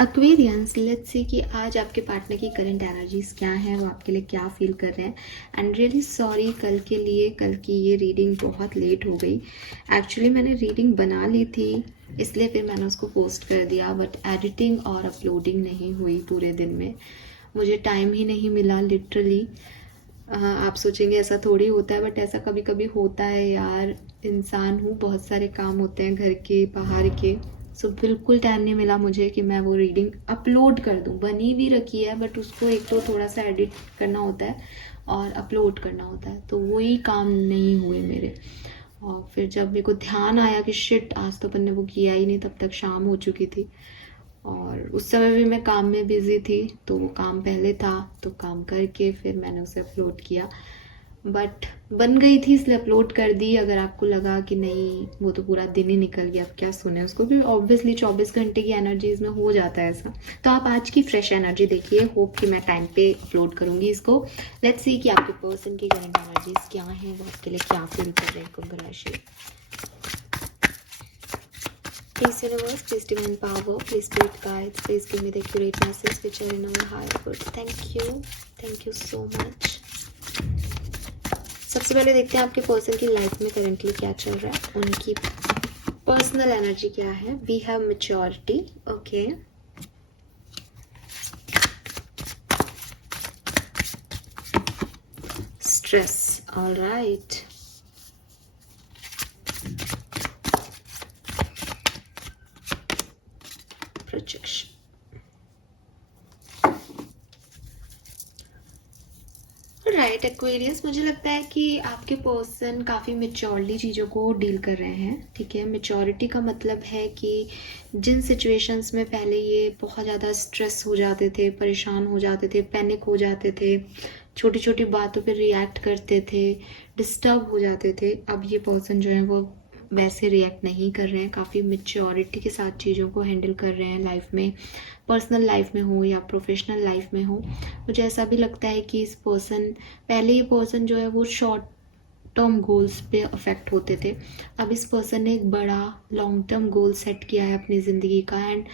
Aquarians, let's see कि आज आपके पार्टनर की करंट एनर्जीज क्या हैं, वो आपके लिए क्या फील कर रहे हैं। एंड रियली सॉरी कल के लिए, कल की ये रीडिंग बहुत लेट हो गई। एक्चुअली मैंने रीडिंग बना ली थी, इसलिए फिर मैंने उसको पोस्ट कर दिया, बट एडिटिंग और अपलोडिंग नहीं हुई पूरे दिन में। मुझे टाइम ही नहीं मिला लिटरली। आप सोचेंगे ऐसा थोड़ी होता है, बट ऐसा कभी कभी होता है यार। इंसान हूँ, बहुत सारे काम होते हैं घर के बाहर के, सो बिल्कुल टाइम नहीं मिला मुझे कि मैं वो रीडिंग अपलोड कर दूँ। बनी भी रखी है बट उसको एक तो थोड़ा सा एडिट करना होता है और अपलोड करना होता है, तो वही काम नहीं हुए मेरे। और फिर जब मेरे को ध्यान आया कि शिट आज तो अपन ने वो किया ही नहीं, तब तक शाम हो चुकी थी और उस समय भी मैं काम में बिजी थी, तो वो काम पहले था, तो काम करके फिर मैंने उसे अपलोड किया। बट बन गई थी इसलिए अपलोड कर दी। अगर आपको लगा कि नहीं वो तो पूरा दिन ही निकल गया, अब क्या सुने उसको, भी ऑब्वियसली 24 घंटे की एनर्जीज में हो जाता है ऐसा। तो आप आज की फ्रेश एनर्जी देखिए, होप कि मैं टाइम पे अपलोड करूंगी इसको। लेट्स सी कि आपके पर्सन की करंट एनर्जीज क्या हैं, वो आपके लिए क्या फील कर रहे हैं कुंभ राशि। Please universe, please divine power, please spirit guides, please give me the accurate message which are in our higher good. Thank you so much. सबसे पहले देखते हैं आपके पर्सन की लाइफ में करेंटली क्या चल रहा है, उनकी पर्सनल एनर्जी क्या है। We have maturity, okay. Stress, alright. Projection, right. Aquarius, मुझे लगता है कि आपके पर्सन काफ़ी मेच्योरली चीज़ों को डील कर रहे हैं, ठीक है। मेच्योरिटी का मतलब है कि जिन सिचुएशंस में पहले ये बहुत ज़्यादा स्ट्रेस हो जाते थे, परेशान हो जाते थे, पैनिक हो जाते थे, छोटी छोटी बातों पे रिएक्ट करते थे, डिस्टर्ब हो जाते थे, अब ये पर्सन जो है वो वैसे रिएक्ट नहीं कर रहे हैं। काफ़ी मेच्योरिटी के साथ चीज़ों को हैंडल कर रहे हैं लाइफ में, पर्सनल लाइफ में हो या प्रोफेशनल लाइफ में हो। मुझे ऐसा भी लगता है कि इस पर्सन, पहले ये पर्सन जो है वो शॉर्ट टर्म गोल्स पे अफेक्ट होते थे, अब इस पर्सन ने एक बड़ा लॉन्ग टर्म गोल सेट किया है अपनी ज़िंदगी का। एंड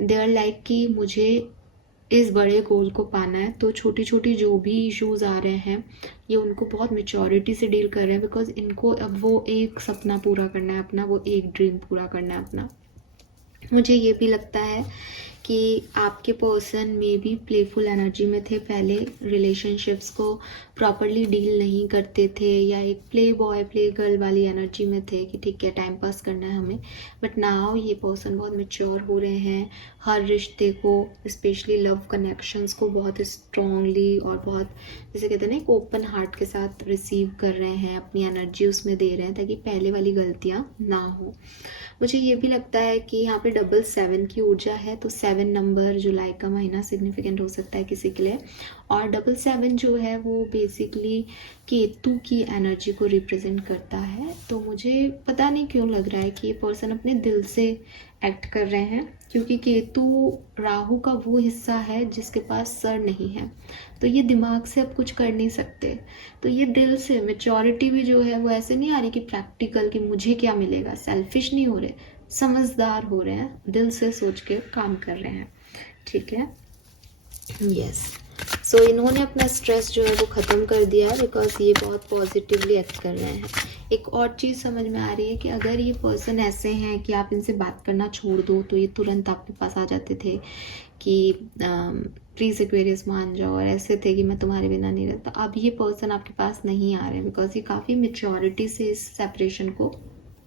दे आर लाइक कि मुझे इस बड़े गोल को पाना है, तो छोटी छोटी जो भी इश्यूज आ रहे हैं ये उनको बहुत मेच्योरिटी से डील कर रहे हैं, बिकॉज इनको अब वो एक सपना पूरा करना है अपना, वो एक ड्रीम पूरा करना है अपना। मुझे ये भी लगता है कि आपके पर्सन में भी प्लेफुल एनर्जी में थे, पहले रिलेशनशिप्स को प्रॉपरली डील नहीं करते थे, या एक प्ले बॉय प्ले गर्ल वाली एनर्जी में थे कि ठीक है टाइम पास करना है हमें। बट नाउ ये पर्सन बहुत मैच्योर हो रहे हैं, हर रिश्ते को, स्पेशली लव कनेक्शंस को बहुत स्ट्रांगली और बहुत, जैसे कहते हैं ना, एक ओपन हार्ट के साथ रिसीव कर रहे हैं, अपनी एनर्जी उसमें दे रहे हैं ताकि पहले वाली गलतियाँ ना हो। मुझे ये भी लगता है कि यहाँ पे 777 की ऊर्जा है, तो 7 नंबर जुलाई का महीना सिग्निफिकेंट हो सकता है किसी के लिए। और 777 जो है वो बेसिकली केतु की एनर्जी को रिप्रेजेंट करता है। तो मुझे पता नहीं क्यों लग रहा है कि ये पर्सन अपने दिल से एक्ट कर रहे हैं, क्योंकि केतु राहु का वो हिस्सा है जिसके पास सर नहीं है, तो ये दिमाग से अब कुछ कर नहीं सकते, तो ये दिल से मेच्योरिटी भी जो है वो ऐसे नहीं आ रही कि प्रैक्टिकल कि मुझे क्या मिलेगा, सेल्फिश नहीं हो रहे, समझदार हो रहे हैं, दिल से सोच के काम कर रहे हैं, ठीक है। यस, सो इन्होंने अपना स्ट्रेस जो है वो ख़त्म कर दिया, बिकॉज ये बहुत पॉजिटिवली एक्ट कर रहे हैं। एक और चीज़ समझ में आ रही है कि अगर ये पर्सन ऐसे हैं कि आप इनसे बात करना छोड़ दो तो ये तुरंत आपके पास आ जाते थे कि प्लीज़ एक्वेरियस मान जाओ, और ऐसे थे कि मैं तुम्हारे बिना नहीं रहता। अब ये पर्सन आपके पास नहीं आ रहे हैं बिकॉज ये काफ़ी मेच्योरिटी से इस सेपरेशन को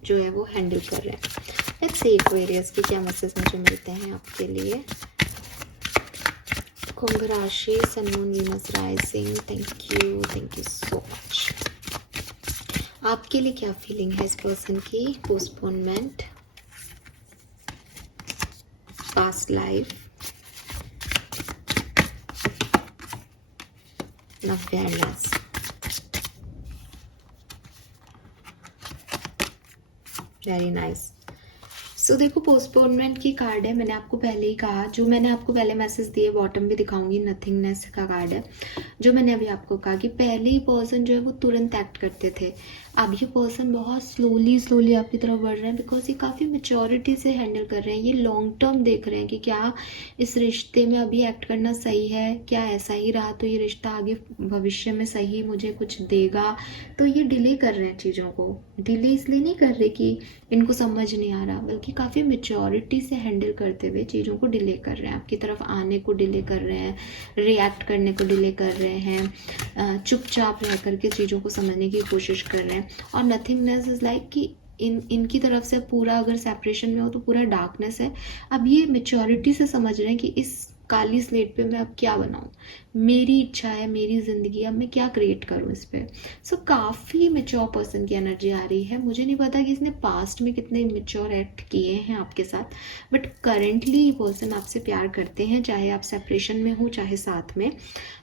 जो है वो हैंडल कर रहे हैं। लेट्स सी एक्वेरियस के क्या मैसेज मुझे मिलते हैं आपके लिए। कुंभ राशि, sun moon Venus rising, thank you so much. आपके लिए क्या फीलिंग है इस पर्सन की? Postponement, past life, awareness, very nice. So देखो, पोस्टपोनमेंट की कार्ड है, मैंने आपको पहले ही कहा, जो मैंने आपको पहले मैसेज दिए बॉटम भी दिखाऊंगी, नथिंगनेस का कार्ड है, जो मैंने अभी आपको कहा कि पहले ही पर्सन जो है वो तुरंत एक्ट करते थे, अब ये पर्सन बहुत स्लोली आपकी तरफ बढ़ रहे हैं, बिकॉज ये काफ़ी मेच्योरिटी से हैंडल कर रहे हैं। ये लॉन्ग टर्म देख रहे हैं कि क्या इस रिश्ते में अभी एक्ट करना सही है, क्या ऐसा ही रहा तो ये रिश्ता आगे भविष्य में सही मुझे कुछ देगा। तो ये डिले कर रहे हैं चीज़ों को। डिले इसलिए नहीं कर रहे कि इनको समझ नहीं आ रहा, बल्कि काफ़ी मेच्योरिटी से हैंडल करते हुए चीज़ों को डिले कर रहे हैं, आपकी तरफ आने को डिले कर रहे हैं, रिएक्ट करने को डिले कर रहे हैं, चुपचाप रह करके चीज़ों को समझने की कोशिश कर रहे हैं। और नथिंगनेस इज़ लाइक कि इनकी तरफ से पूरा अगर सेपरेशन में हो तो पूरा डार्कनेस है। अब ये मेच्योरिटी से समझ रहे हैं कि इस काली स्लेट पे मैं अब क्या बनाऊं, मेरी इच्छा है, मेरी ज़िंदगी, अब मैं क्या क्रिएट करूं इस पे। सो काफ़ी मेच्योर पर्सन की एनर्जी आ रही है। मुझे नहीं पता कि इसने पास्ट में कितने मेच्योर एक्ट किए हैं आपके साथ, बट करेंटली ये पर्सन आपसे प्यार करते हैं, चाहे आप सेपरेशन में हो चाहे साथ में।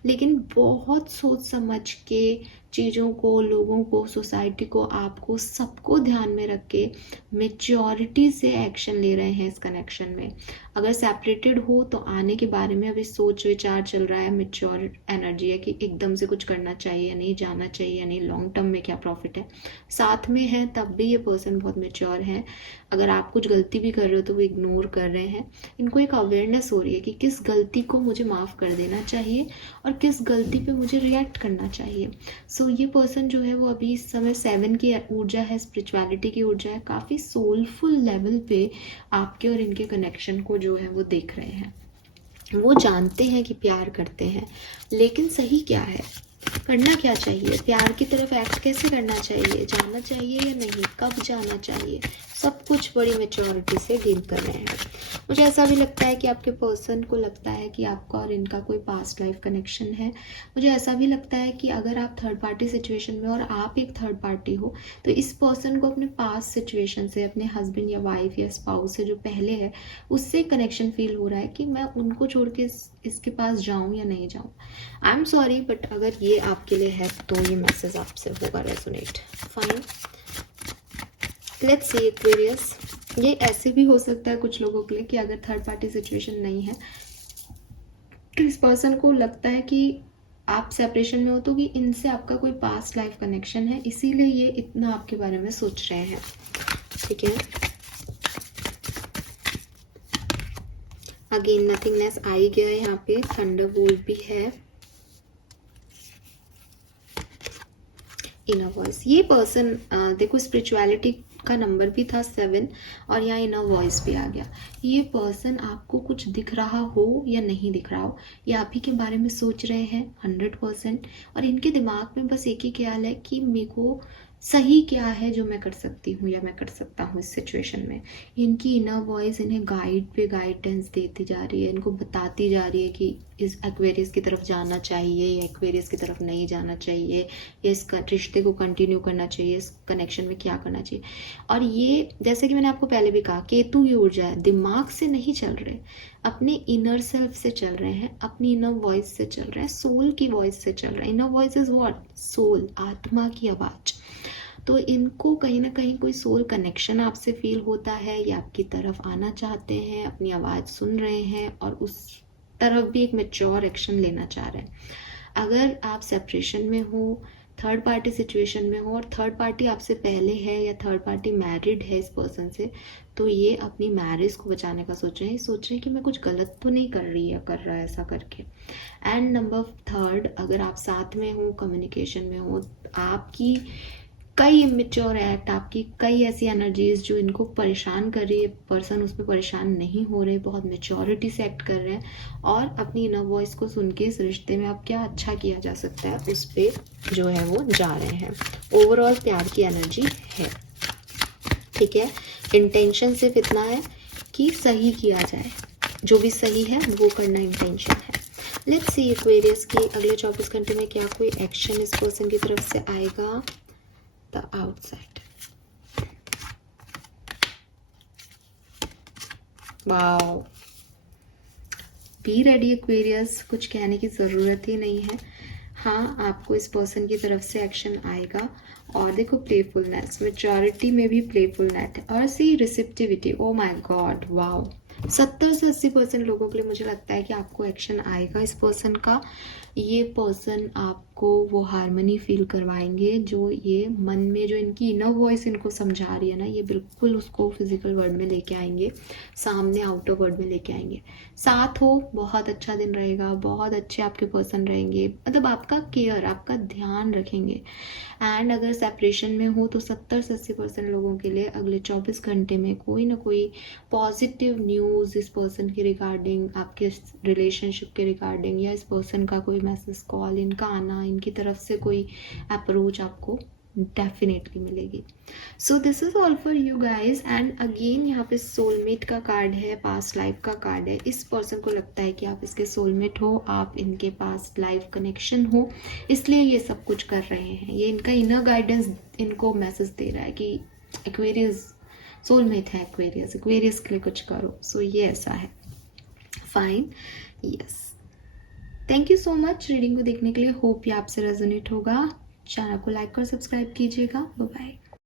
लेकिन बहुत सोच समझ के चीज़ों को, लोगों को, सोसाइटी को, आपको, सबको ध्यान में रख के मेच्योरिटी से एक्शन ले रहे हैं इस कनेक्शन में। अगर सेपरेटेड हो तो आने के बारे में अभी सोच विचार चल रहा है, मेच्योर एनर्जी है कि एकदम से कुछ करना चाहिए, नहीं जाना चाहिए, नहीं लॉन्ग टर्म में क्या प्रॉफिट है। साथ में है तब भी ये पर्सन बहुत मेच्योर है। अगर आप कुछ गलती भी कर रहे हो तो वो इग्नोर कर रहे हैं। इनको एक अवेयरनेस हो रही है कि किस गलती को मुझे माफ़ कर देना चाहिए और किस गलती पे मुझे रिएक्ट करना चाहिए। सो ये पर्सन जो है वो अभी इस समय 7 की ऊर्जा है, स्पिरिचुअलिटी की ऊर्जा है, काफ़ी सोलफुल लेवल पे आपके और इनके कनेक्शन को जो है वो देख रहे हैं। वो जानते हैं कि प्यार करते हैं, लेकिन सही क्या है, करना क्या चाहिए, प्यार की तरफ एक्ट कैसे करना चाहिए, जाना चाहिए या नहीं, कब जाना चाहिए, सब कुछ बड़ी मेच्योरिटी से डील कर रहे हैं। मुझे ऐसा भी लगता है कि आपके पर्सन को लगता है कि आपका और इनका कोई पास्ट लाइफ कनेक्शन है। मुझे ऐसा भी लगता है कि अगर आप थर्ड पार्टी सिचुएशन में और आप एक थर्ड पार्टी हो तो इस पर्सन को अपने पास्ट सिचुएशन से, अपने हस्बैंड या वाइफ या स्पाउस से जो पहले है उससे कनेक्शन फील हो रहा है कि मैं उनको छोड़ के इसके पास जाऊं या नहीं जाऊं। आई एम सॉरी, बट अगर ये आपके लिए है तो ये मैसेज आपसे होगा resonate. Fine, let's see Aquarius. ये ऐसे भी हो सकता है कुछ लोगों के लिए कि अगर थर्ड पार्टी सिचुएशन नहीं है तो इस पर्सन को लगता है कि आप सेपरेशन में हो तो कि इनसे आपका कोई पास्ट लाइफ कनेक्शन है, इसीलिए ये इतना आपके बारे में सोच रहे हैं। ठीक है, अगेन नथिंगनेस आ ही गया है यहाँ पे, थंडरबोल्ट भी है, इनर वॉइस। ये पर्सन देखो स्पिरिचुअलिटी का नंबर भी था 7 और यहाँ इनर वॉइस भी आ गया। ये पर्सन आपको कुछ दिख रहा हो या नहीं दिख रहा हो, ये आप ही के बारे में सोच रहे हैं 100%। और इनके दिमाग में बस एक ही ख्याल है कि मेरे को सही क्या है जो मैं कर सकती हूँ या मैं कर सकता हूँ इस सिचुएशन में। इनकी इनर वॉइस इन्हें गाइड पे गाइडेंस देती जा रही है, इनको बताती जा रही है कि इस एक्वेरियस की तरफ जाना चाहिए या एक्वेरियस की तरफ नहीं जाना चाहिए, या इस रिश्ते को कंटिन्यू करना चाहिए, इस कनेक्शन में क्या करना चाहिए। और ये जैसे कि मैंने आपको पहले भी कहा, केतु की ऊर्जा है, दिमाग से नहीं चल रहे, अपने इनर सेल्फ से चल रहे हैं, अपनी इनर वॉइस से चल रहे हैं, सोल की वॉइस से चल रहे हैं। Inner voice is what? Soul, आत्मा की आवाज़। तो इनको कहीं ना कहीं कोई सोल कनेक्शन आपसे फील होता है, या आपकी तरफ आना चाहते हैं, अपनी आवाज़ सुन रहे हैं और उस तरफ भी एक मैच्योर एक्शन लेना चाह रहे हैं। अगर आप सेपरेशन में हो, थर्ड पार्टी सिचुएशन में हो और थर्ड पार्टी आपसे पहले है या थर्ड पार्टी मैरिड है इस पर्सन से, तो ये अपनी मैरिज को बचाने का सोच रहे हैं, सोच रहे हैं कि मैं कुछ गलत तो नहीं कर रही या कर रहा है ऐसा करके। एंड नंबर 3, अगर आप साथ में हो, कम्युनिकेशन में हो, आपकी कई इमेच्योर एक्ट, आपकी कई ऐसी एनर्जीज जो इनको परेशान कर रही है, पर्सन उस पर परेशान नहीं हो रहे, बहुत मेच्योरिटी से एक्ट कर रहे हैं और अपनी इनर वॉइस को सुन के इस रिश्ते में अब क्या अच्छा किया जा सकता है उस पर जो है वो जा रहे हैं। ओवरऑल प्यार की एनर्जी है। ठीक है, इंटेंशन सिर्फ इतना है कि सही किया जाए, जो भी सही है वो करना इंटेंशन है। लेट्स सी एक्वेरियस की अगले 24 घंटे में क्या कोई एक्शन इस पर्सन की तरफ से आएगा। The outside. Wow, be ready Aquarius, कुछ कहने की ज़रूरत ही नहीं है। हाँ, आपको इस पर्सन की तरफ से एक्शन आएगा। और देखो प्लेफुलनेस, मेच्योरिटी में भी प्लेफुलनेस है और सी receptivity. Oh my god, wow, 70 से 80% लोगों के लिए मुझे लगता है कि आपको एक्शन आएगा इस पर्सन का। ये पर्सन आपको आपको वो हार्मनी फील करवाएंगे, जो ये मन में जो इनकी इनर वॉइस इनको समझा रही है ना, ये बिल्कुल उसको फिजिकल वर्ल्ड में लेके आएंगे, सामने आउटर वर्ल्ड में लेके आएंगे। साथ हो, बहुत अच्छा दिन रहेगा, बहुत अच्छे आपके पर्सन रहेंगे, मतलब आपका केयर, आपका ध्यान रखेंगे। एंड अगर सेपरेशन में हो तो 70 से 80% लोगों के लिए अगले 24 घंटे में कोई ना कोई पॉजिटिव न्यूज़ इस पर्सन के रिगार्डिंग, आपके रिलेशनशिप के रिगार्डिंग, या इस पर्सन का कोई मैसेज, कॉल, इनका आना, इनकी तरफ से कोई अप्रोच आपको डेफिनेटली मिलेगी। So this is all for you guys. And again यहाँ पे सोलमेट का कार्ड है, पास्ट लाइफ का कार्ड है। इस पर्सन को लगता है कि आप इसके सोलमेट हो, आप इनके पास्ट लाइफ कनेक्शन हो, इसलिए ये सब कुछ कर रहे हैं। ये इनका इनर गाइडेंस इनको मैसेज दे रहा है कि एक्वेरियस सोलमेट है, एक्वेरियस, एक्वेरियस के लिए कुछ करो। सो ये ऐसा है। Fine, yes. Thank you so much reading को देखने के लिए। होप ये आपसे रेजोनेट होगा। चैनल को लाइक और सब्सक्राइब कीजिएगा। Bye bye.